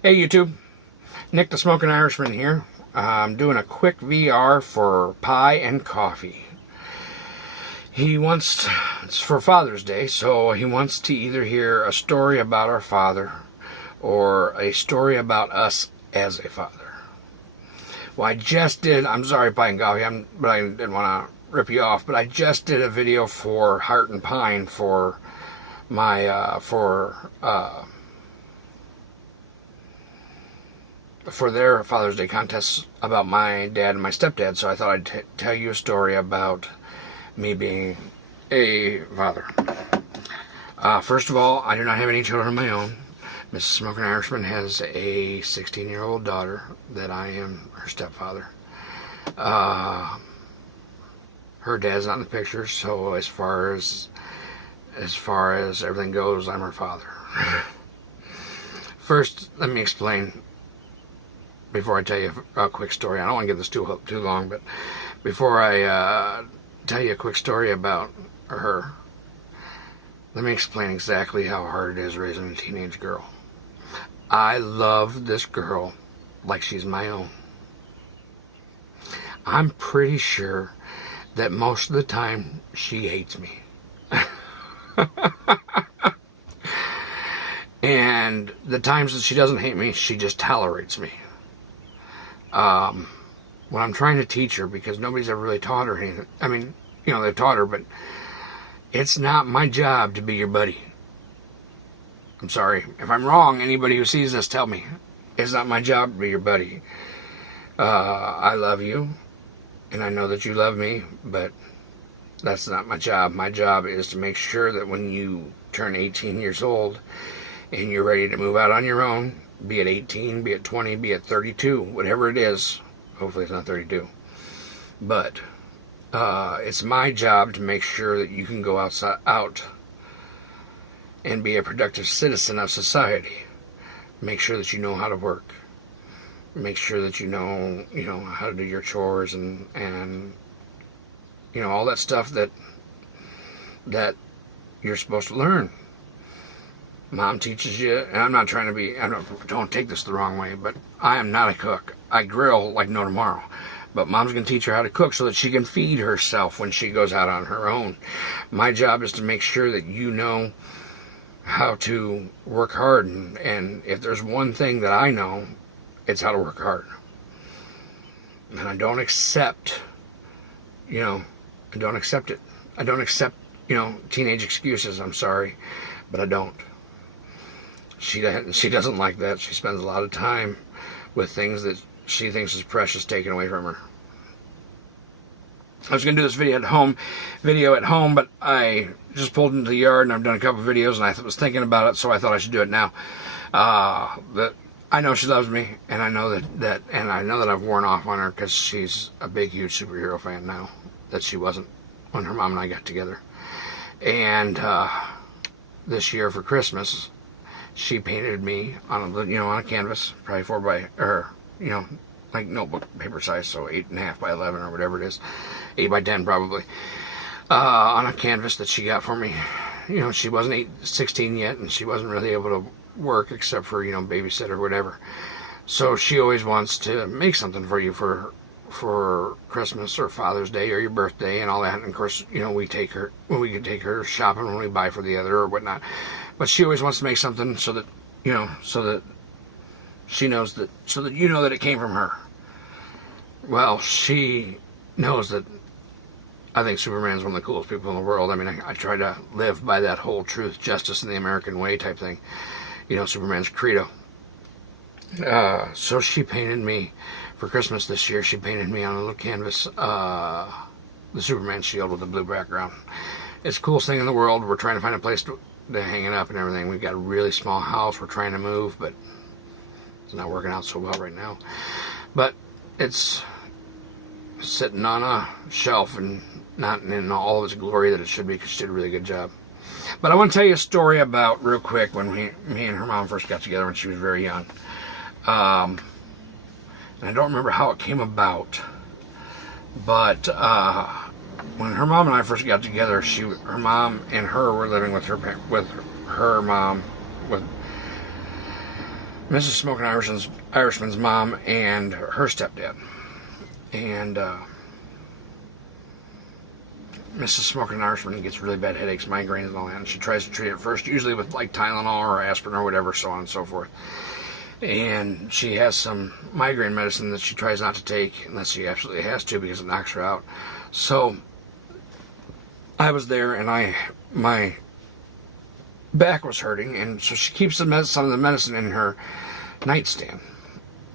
Hey YouTube, Nick the Smoking Irishman here. I'm doing a quick VR for PieandCoffee. It's for Father's Day, so he wants to either hear a story about our father or a story about us as a father. Well, I'm sorry PieandCoffee, but I didn't want to rip you off, but I just did a video for Heart and Pine for my, for their Father's Day contest about my dad and my stepdad, so I thought I'd tell you a story about me being a father. First of all, I do not have any children of my own. Mrs. Smoking Irishman has a 16-year-old daughter that I am her stepfather. Her dad's not in the picture, so as far as everything goes, I'm her father. First, let me explain. Before I tell you a quick story, I don't want to get this too long, but before I tell you a quick story about her, let me explain exactly how hard it is raising a teenage girl. I love this girl like she's my own. I'm pretty sure that most of the time she hates me. And the times that she doesn't hate me, she just tolerates me. When I'm trying to teach her, because nobody's ever really taught her anything. I mean, they've taught her, but it's not my job to be your buddy. I'm sorry. If I'm wrong, anybody who sees this, tell me. It's not my job to be your buddy. I love you, and I know that you love me, but that's not my job. My job is to make sure that when you turn 18 years old and you're ready to move out on your own, be it 18, be it 20, be it 32, whatever it is. Hopefully it's not 32. But it's my job to make sure that you can go out and be a productive citizen of society. Make sure that you know how to work. Make sure that you know how to do your chores and all that stuff that you're supposed to learn. Mom teaches you, and I'm not trying to be, don't take this the wrong way, but I am not a cook. I grill like no tomorrow. But Mom's going to teach her how to cook so that she can feed herself when she goes out on her own. My job is to make sure that you know how to work hard, and if there's one thing that I know, it's how to work hard. And I don't accept, I don't accept it. I don't accept, teenage excuses. I'm sorry, but I don't. She doesn't like that. She spends a lot of time with things that she thinks is precious taken away from her. I was going to do this video at home, but I just pulled into the yard and I've done a couple of videos and I was thinking about it, so I thought I should do it now. But I know she loves me, and I know that I've worn off on her because she's a big, huge superhero fan now that she wasn't when her mom and I got together. And this year for Christmas, she painted me on a canvas, probably like notebook paper size, so 8.5 by 11 or whatever it is, 8 by 10 probably, on a canvas that she got for me. She wasn't 16 yet, and she wasn't really able to work except for babysit or whatever. So she always wants to make something for you for Christmas or Father's Day or your birthday and all that. And of course, we can take her shopping when we buy for the other or whatnot. But she always wants to make something so that she knows that, so that that it came from her. Well, she knows that I think Superman's one of the coolest people in the world. I mean, I try to live by that whole truth, justice, and the American way type thing. Superman's credo. So she painted me for Christmas this year. She painted me on a little canvas, the Superman shield with a blue background. It's the coolest thing in the world. We're trying to find a place to hang it up and everything. We've got a really small house. We're trying to move, but it's not working out so well right now. But it's sitting on a shelf and not in all of its glory that it should be, because she did a really good job. But I want to tell you a story about, real quick, when me and her mom first got together when she was very young. And I don't remember how it came about, but when her mom and I first got together, her mom and her were living with her mom, Mrs. Smoking Irishman's mom and her stepdad. And Mrs. Smoking Irishman gets really bad headaches, migraines, and all that. And she tries to treat it first, usually with like Tylenol or aspirin or whatever, so on and so forth. And she has some migraine medicine that she tries not to take unless she absolutely has to, because it knocks her out. So I was there, and my back was hurting, and so she keeps some of the medicine in her nightstand.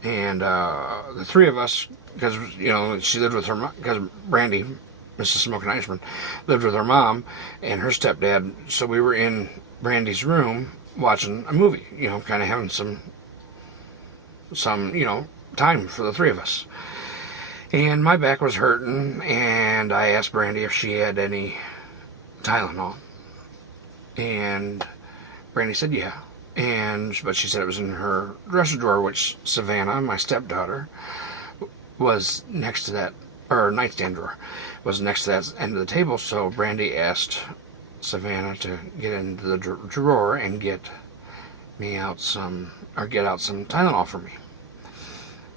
And the three of us, because she lived with her mom, because Brandy, Mrs. Smoking Irishman, lived with her mom and her stepdad, so we were in Brandy's room watching a movie, kind of having some time for the three of us. And my back was hurting, and I asked Brandy if she had any Tylenol. And Brandy said yeah. But she said it was in her dresser drawer, which Savannah, my stepdaughter, was next to that, or nightstand drawer, was next to that end of the table. So Brandy asked Savannah to get into the drawer and get out some Tylenol for me.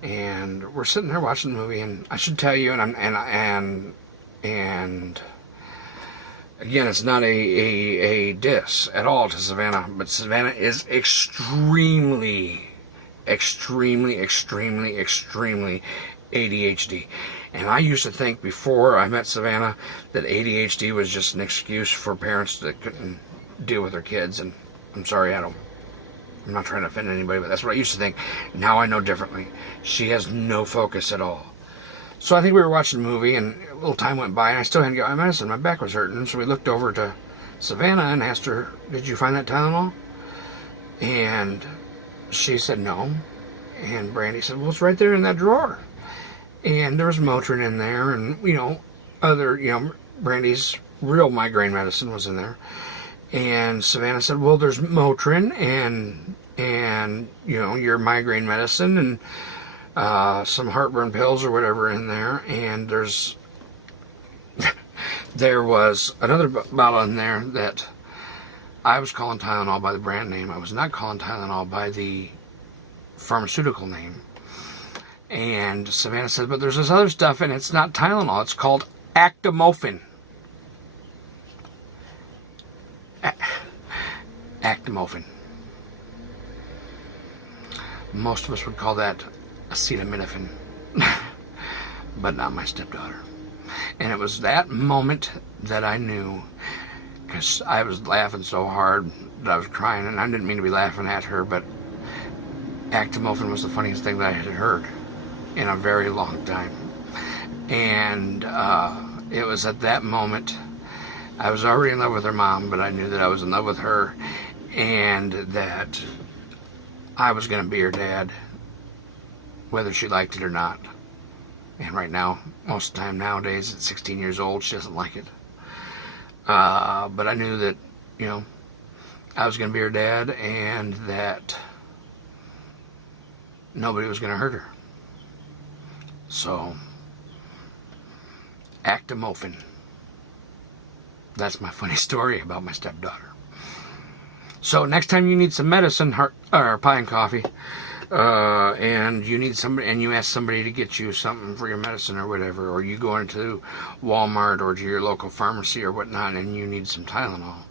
And we're sitting there watching the movie, and I should tell you, and again, it's not a diss at all to Savannah, but Savannah is extremely ADHD. And I used to think before I met Savannah that ADHD was just an excuse for parents that couldn't deal with their kids. And I'm sorry, I'm not trying to offend anybody, but that's what I used to think. Now I know differently. She has no focus at all. So I think we were watching a movie, and a little time went by, and I still hadn't got my medicine. My back was hurting, so we looked over to Savannah and asked her, "Did you find that Tylenol?" And she said no. And Brandy said, "Well, it's right there in that drawer." And there was Motrin in there, and Brandy's real migraine medicine was in there. And Savannah said, "Well, there's Motrin and your migraine medicine and some heartburn pills or whatever in there, and there was another bottle in there that I was calling Tylenol by the brand name. I was not calling Tylenol by the pharmaceutical name." And Savannah said, "But there's this other stuff, and it's not Tylenol. It's called acetaminophen." Acetaminophen. Most of us would call that acetaminophen, but not my stepdaughter. And it was that moment that I knew, because I was laughing so hard that I was crying, and I didn't mean to be laughing at her, but acetaminophen was the funniest thing that I had heard in a very long time. And it was at that moment, I was already in love with her mom, but I knew that I was in love with her, and that I was going to be her dad, whether she liked it or not. And right now, most of the time nowadays, at 16 years old, she doesn't like it. But I knew that, I was going to be her dad, and that nobody was going to hurt her. So, acetaminophen. That's my funny story about my stepdaughter. So next time you need some medicine, or pie and coffee, and you need somebody, and you ask somebody to get you something for your medicine or whatever, or you go into Walmart or to your local pharmacy or whatnot, and you need some Tylenol,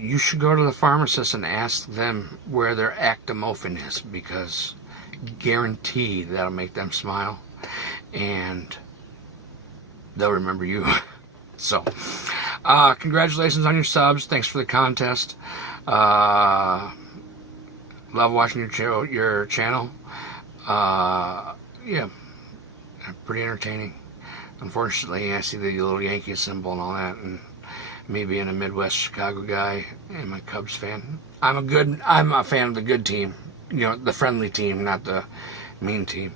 you should go to the pharmacist and ask them where their acetaminophen is, because guarantee that'll make them smile, and they'll remember you. So, congratulations on your subs. Thanks for the contest. Love watching your channel. Yeah, pretty entertaining. Unfortunately, I see the little Yankee symbol and all that, and me being a Midwest Chicago guy and my Cubs fan, I'm a fan of the good team, the friendly team, not the mean team.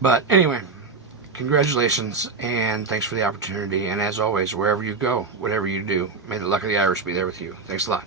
But anyway, congratulations, and thanks for the opportunity. And as always, wherever you go, whatever you do, may the luck of the Irish be there with you. Thanks a lot.